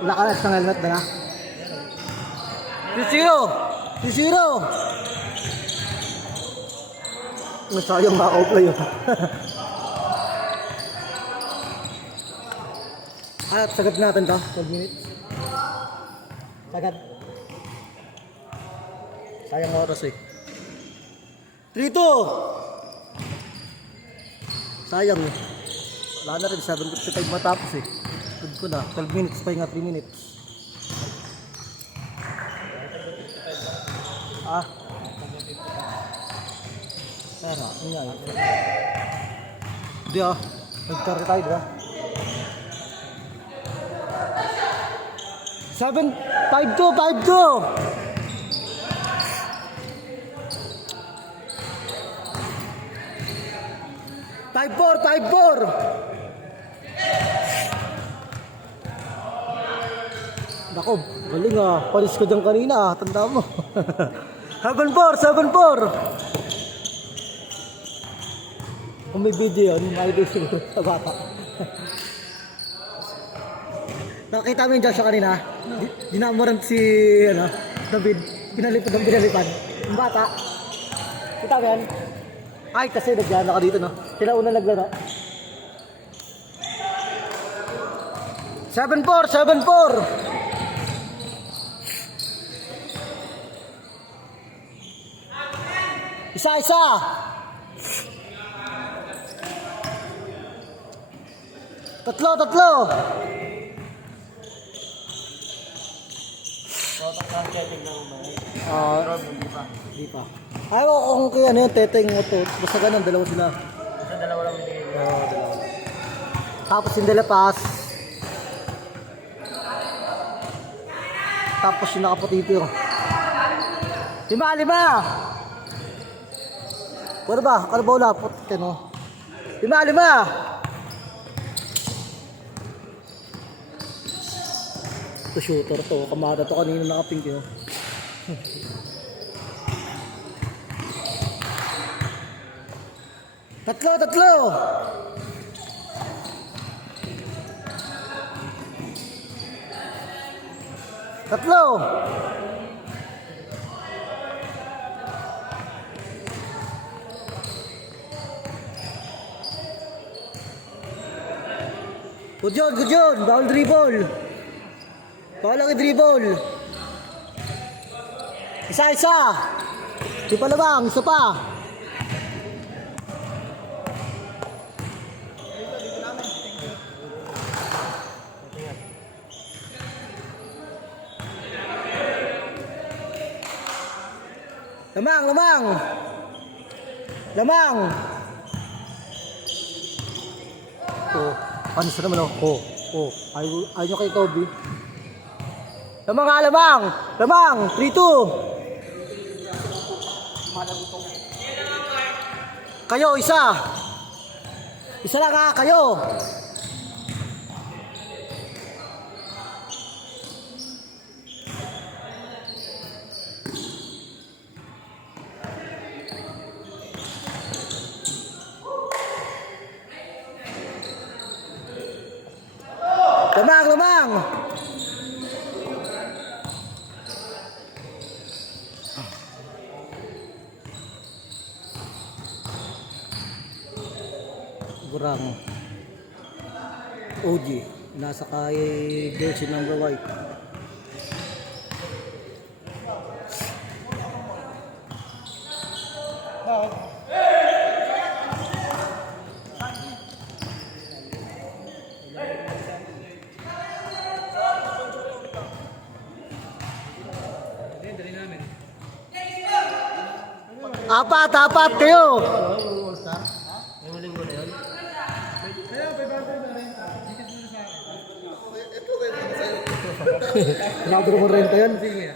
Nakalas ng helmet na na. 3-0! 3-0! Masayang maka-play yun. At sagad natin to, 12 minutes. Sagad. Sayang oras eh. 3-2! Sayang eh. Wala na rin, 7:55 matapos eh. Good ko na, 12 minutes pa nga 3 minutes. Ah. Pero, yun nga. Hindi ah. Nag-carry tayo ba? 5-2! 5-4! Nako, galing ah. Palis ko dyan kanina ah. Tanda mo. 7-4! Kung may video yun, makikita siguro sa bata. Nakita mo yung Joshua kanina? Dinamoran si David. Pinalipad. Yung bata. Kita mo yan? Ay, kasi naglaro ka dito, no? Sila una naglaro. 7-4! Isa! Tatlo! Di pa. Ayaw ko kung kaya ano yung teteng mo to. Basta ganun, dalawa sila. Basta dalawa lang binigay ko. Oo, dalawa. Tapos yung dalapas. Tapos yung nakaputito. 5! Pwede ba? Kalabaw na. Puti no. 5! Ito shooter to. Kamada to kanina nakapink yun. Tatlo! Good yun! Bawal dribble! Bawal ang dribble! Isa! Di pa labang, isa pa! Lamang! Oh, ano sa naman oh? Ayaw nyo kay Kobe. Lamang! 3-2! Kayo, isa! Isa lang ha, kayo! Lamang! Gurang OG nasa kay jersey number white. Apat kayo. Nabro mo renta yun? Kaya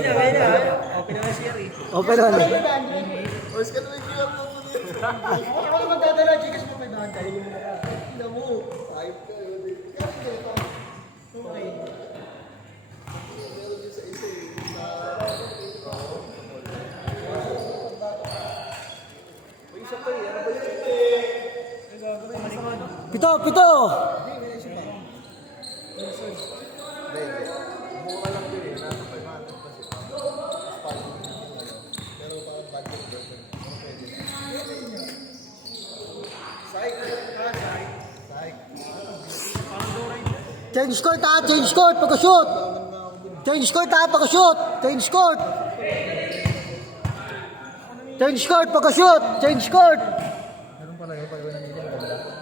na. Open naman siya rin. Open naman. Oras ka naman yung ako mo dito. Ako naman dadala, Gcash mo 500. Dali mo na ka. Tignan mo. Ayop ka. Okay. Meron din sa isa eh. May isa pa eh. Ano ba yun? Ay, gagawin. Masama no? Pito, pito. Hindi. Mura lang din eh. Nasa 500 kasi. Pero parang budget version. Pero pwede. Psych. Psych. Change court ha, change court, pagka-shoot. Change court ha, pagka-shoot. Change court. Change court, pagka-shoot. Change court. Meron pala yun. Pag nanili mo ba?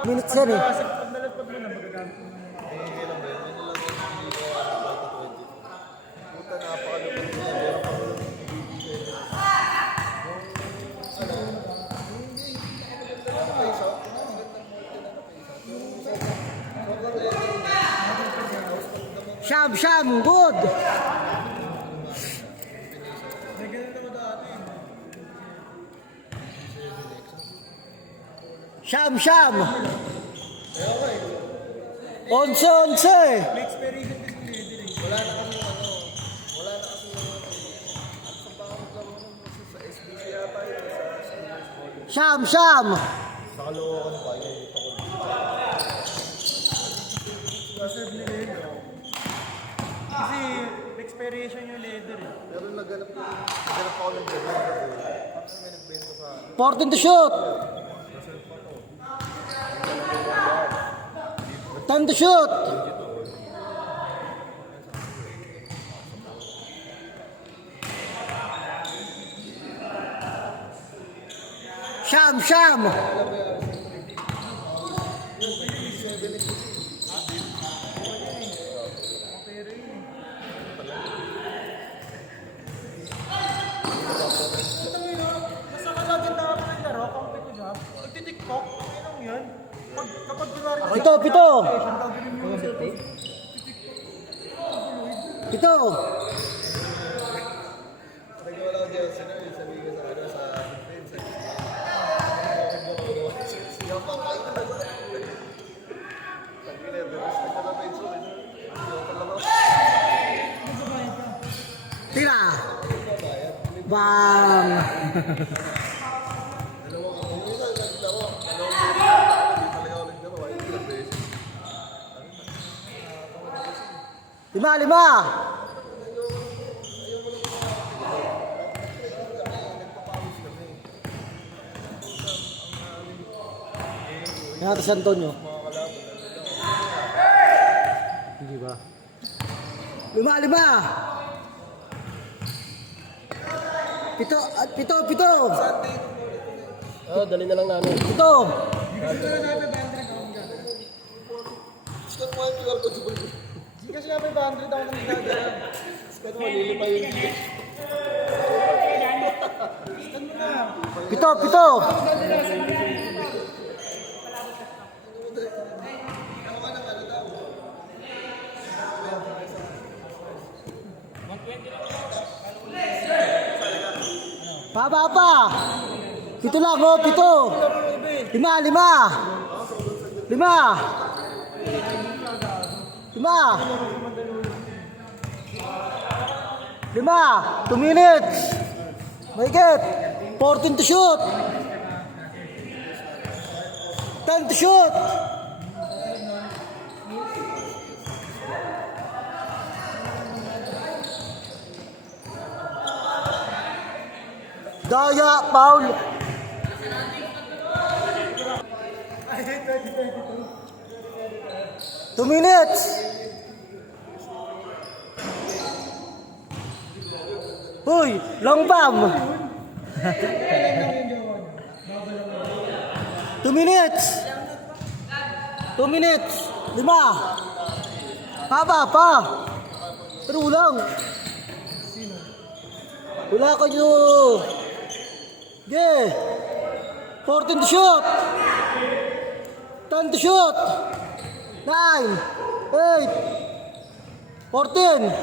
Minutes yan eh. Pag nalagpag mo na, magagamit mo na. Eh, kailan ba yun? Ano lang yun? Hindi ko bata 20. Puta, napakalupit nila. Meron pa rin. Sham, sham, good. Sham, sham. 11. Sham, sham. Sa Caloocan pa, yun. Kasi expiration yung leather eh. Pero naghanap ako ng gano'n. Tapos may nagbenta sa 14 to shoot. 10 to shoot. Sham, sham. Basta ka lagi na ako ng laro, compete ko job. Nagtitiktok, ano yan? Kapag kunwari ka Pito, pito. gagawin mo yung cellphone. Pito. nagwala ko dyan, sabi ko sa ano, sa friends. Siya pa kayo na ba? Tagina, diba? Nagkalapay so, Tira. Bang. Lima, lima. Yan natin si Antonio. Hindi ba? Lima, lima. Pito, pito, pito. Oh, dali na lang namin. Pito. Scan mo yung QR code sa bulbo. Kasi nga may 100 ako nang gagawin. Scan mo, lilipay yung video. Pito, pito. Pa. Pito lang, oh, pito. Lima, lima. Lima. Lima. Lima. 2 minutes. Mahigit. 14 to shoot. 10 to shoot. Daya, foul. Two minutes. Uy, long bomb. 2 minutes. 2 minutes. 5. Pa. Pero ulang. Wala kayo. Yeah. 14 to shoot. 10 to shoot. 9. 8. 14. 14.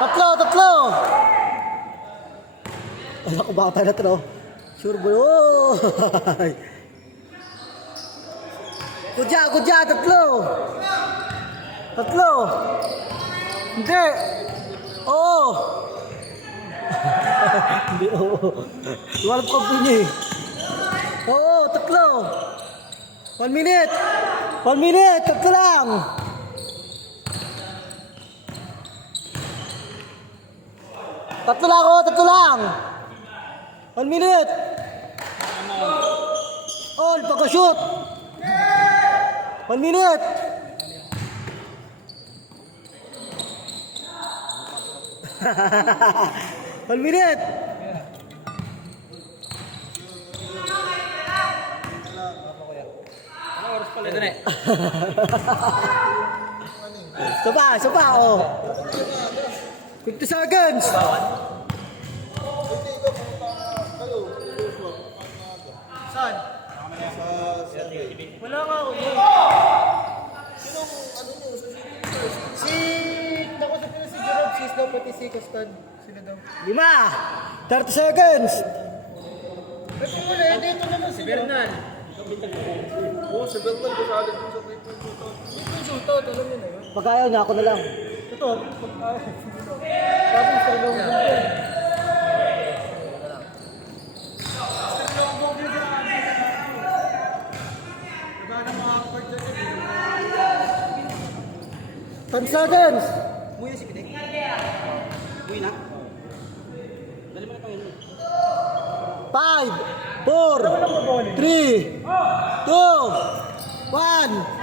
Tatlo. Alam ko baka tayo na ito. Sure ba yun? Kudya. Tatlo. Hindi. Oo. Hindi, oo. Iwalap ko po niya eh. Oo, tatlo. 1 minute. 1 minute, tatlo lang. Tatlo lang ako, tatlo lang. 1 minute. On, pagka-shoot. 1 minute. One minute. Isa pa, oh. 50 seconds. Saan? Wala nga ako. Si... Nakusap ko na si Jerome, sis daw pati si Costad. Sila daw. 5. 30 seconds. Pero wala, dito naman si Bernal. Oo, si Bernal, kasali ko sa free throw shootout. Yung shootout, alam niyo na yun. Pag ayaw niya, ako na lang. Ito, tapos sa long ball yan. Sa long ball yun sa akin. Diba na mga awkward dyan yun? 10 seconds. Muya si Pitek. Muya na? Dali mo na pang yun. 5, 4, 3, 2, 1.